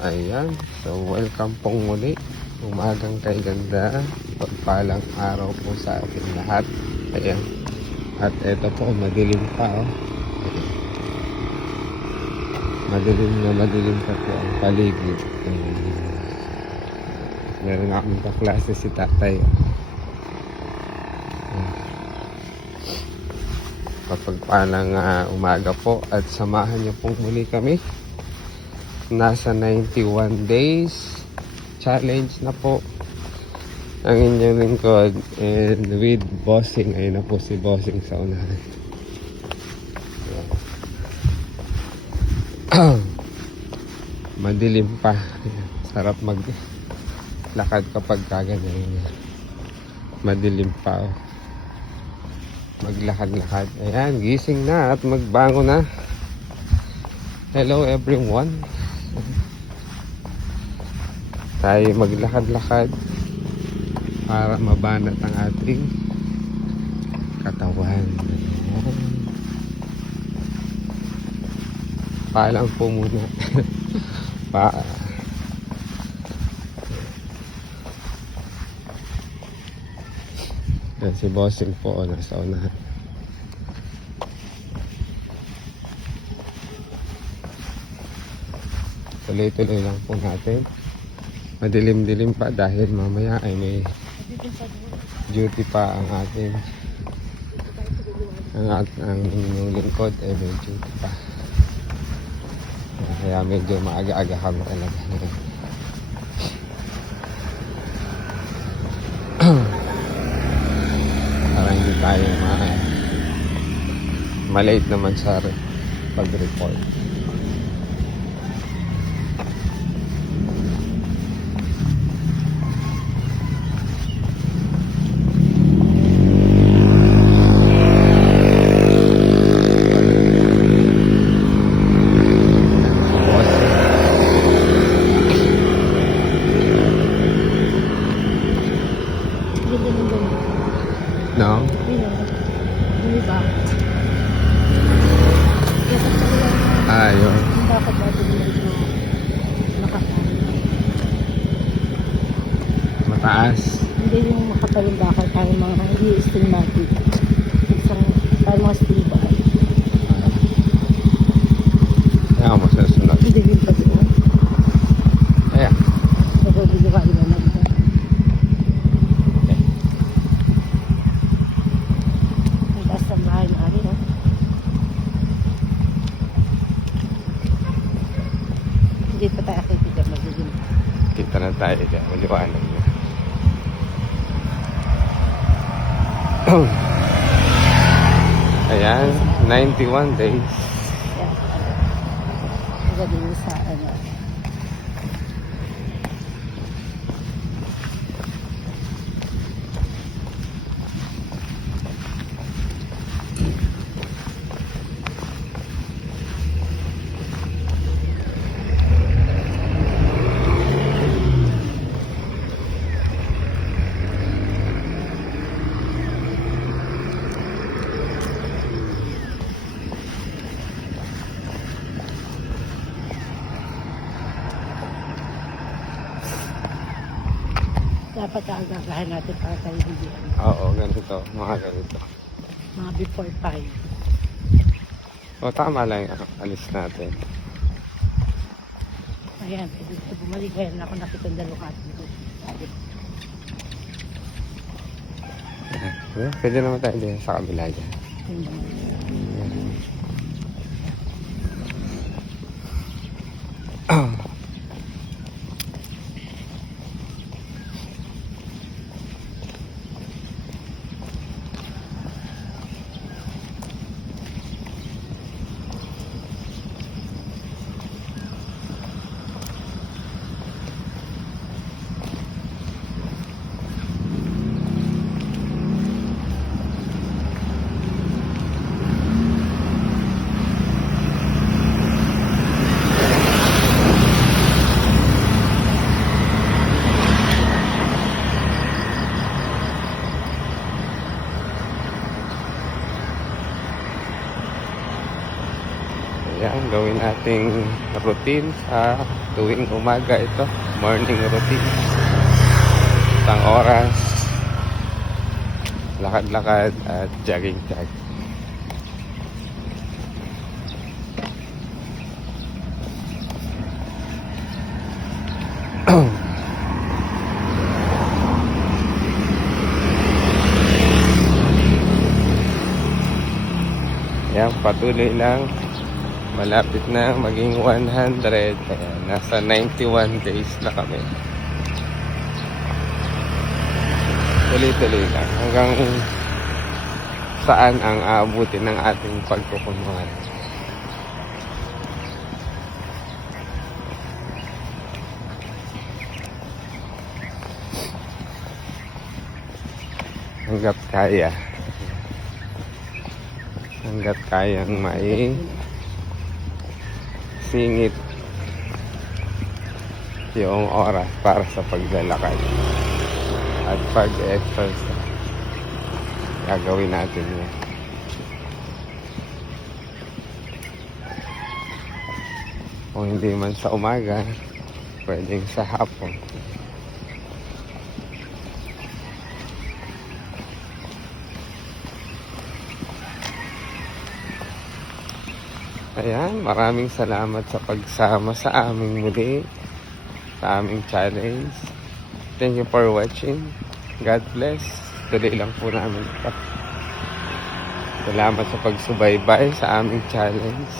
Ayan, so welcome pong muli. Umagang kay ganda. Pagpalang araw po sa ating lahat. Ayan. At eto po, madilim pa oh. Madilim pa po ang paligid. Ayan. Meron akong kaklase si tatay. Pagpalang umaga po at samahan niyo pong muli kami. Nasa 91 days challenge na po ang inyong lingkod, and with bossing. Ayun na po si bossing sa unahan. Madilim pa. Sarap maglakad kapag kaganyan. Madilim pa oh. Maglakad-lakad. Ayan, gising na at magbango na. Hello everyone. Tayo maglakad-lakad para mabanat ang ating katawan. Paalam po muna. Yan si bossing po nasa unahan. Tuloy-tuloy lang po natin. Madilim-dilim pa dahil mamaya ay may duty pa ang ating ang lingkod ay may duty pa. Kaya medyo maaga-aga kami talaga. Para hindi tayo malate naman sa pag-report. No? Ayun. Mataas. Hindi yung makapalong bakal tayo mga i-steam natin. Isang tayo mga steel ba? Kaya mo sa sunod. Hindi yung pag-iwan. Ayan. Nagpapili ka iba na ito. Ang taas ng bahay na rin, no? Hindi pa tayo akit magiging. Kita na tayo dyan. Maliwanag niya. Ayan. 91 days. Yan. Magaling sa ano. Dapat agagahan natin para tayo hindi. Oo, ganito. Mga ganito. Mga before 5. O, tama lang yung alis natin. Ayan, pwede ko bumalik. Ayan, ako nakita ang dalawang atin dito. Pwede naman tayo din sa kabila dyan. gagawin nating routine sa tuwing umaga ito. Morning routine. Isang oras. Lakad-lakad at jogging-jogging. Yan, patuloy lang. Malapit na maging 100. Ayan, nasa 91 days na kami. Tuloy-tuloy lang. Hanggang saan ang aabutin ng ating pagkukunwari. Hanggat kaya. Hanggat kayang mai singit yung oras para sa paglalakad at pag-exercise. Gagawin natin yan. Kung hindi man sa umaga, pwedeng sa hapon. Ayan, maraming salamat sa pagsama sa aming muli, sa aming challenge. Thank you for watching. God bless. Tuloy lang po namin ito. Salamat sa pagsubaybay sa aming challenge.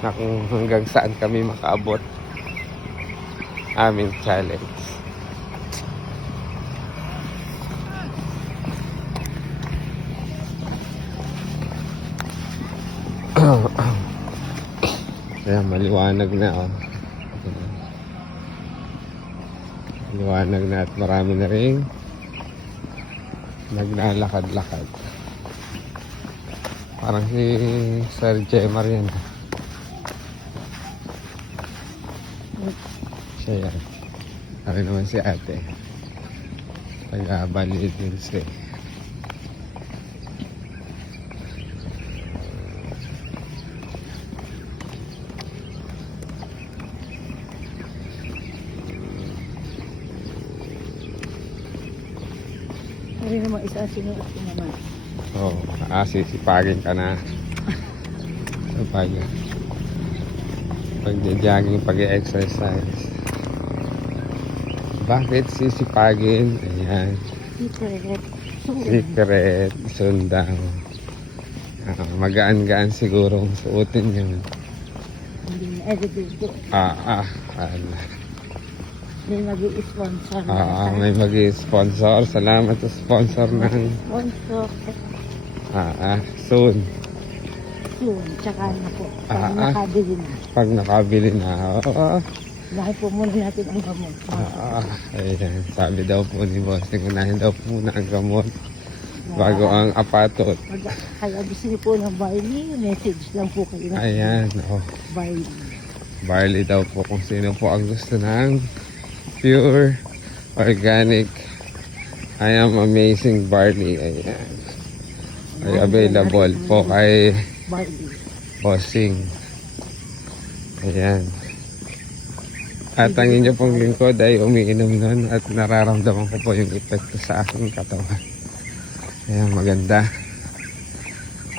Na kung hanggang saan kami makaabot aming challenge. Ayan, maliwanag na oh. Maliwanag na at marami na rin naglalakad-lakad. Parang si Sir Jemar yan. Siya yan. Ako naman si ate. Taga-Bali din siya. Hindi naman isa sinuot ko naman. Oo, sisipagin ka na. Sa pag-jogging, pag-exercise. Bakit sisipagin? Ayan. Secret. Secret. Sundaw. Magaan-gaan siguro suotin yun. Hindi na edited ko. May mag-i-sponsor. May mag-i-sponsor. Salamat sa sponsor ng Sponsor. soon. Soon. Tsaka na po. Pag nakabili na. Pag nakabili na. Dahil po muna natin ang gamot. Ayan. Sabi daw po ni Boss, unahin daw po muna ang gamot bago ang apatot. Kaya gusto niyo po ng barley, message lang po kayo. Ayan. Barley. Barley daw po kung sino po ang gusto ng pure, organic, I am amazing barley. Ayan. Ay available po kay Bossing. Ayan. At ang inyo pong lingkod ay umiinom nun at nararamdaman ko po yung epekto sa aking katawan. Ayan, maganda.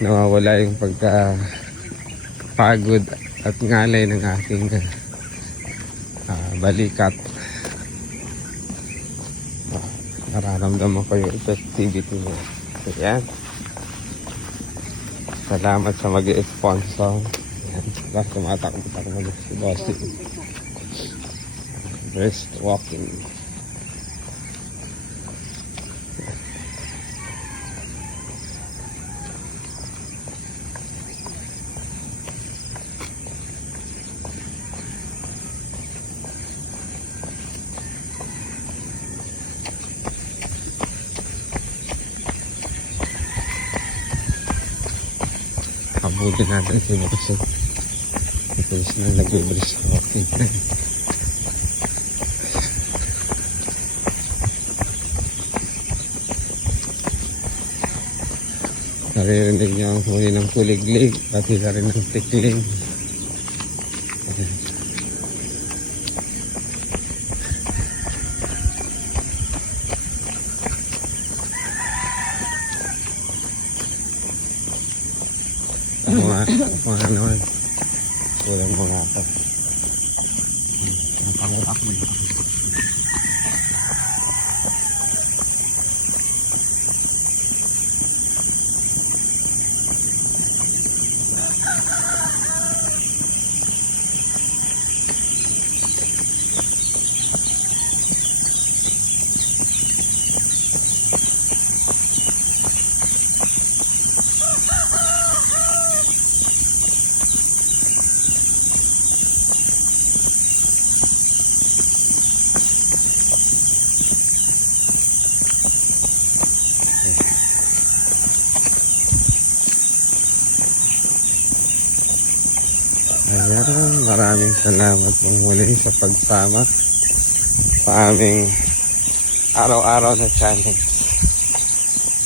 Nawawala yung pagka-pagod at ngalay ng aking balikat. Nararamdaman ko yung effectivity niya. Ayan. Salamat sa mag-i-sponsor. Ayan. Basta tumatakbo-takbo na si Bossy. Brisk walking. Abutin natin si Bossy. Ito na nag-brisk walking. Naririnig niyo ang huni ng kuliglig, pati na rin ng tikling. Ayan. Mga naman. Kulang mga ako. Napangurak mo yun. Ayan, maraming salamat pong muli sa pagsama sa aming araw-araw na challenge.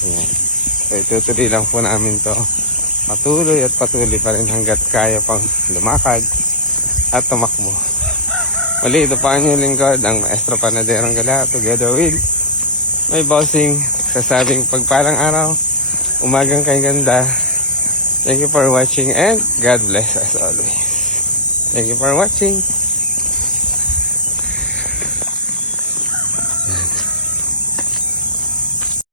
Ayan. So itutuloy lang po namin to patuloy at patuloy pa rin hanggat kaya pang lumakad at tumakbo. Muli, ito pa ang inyong lingkod, ang Maestro Panaderong Gala, together with my bossing, sasabing pagpalang araw, umagang kay ganda. Thank you for watching and God bless us always. Thank you for watching.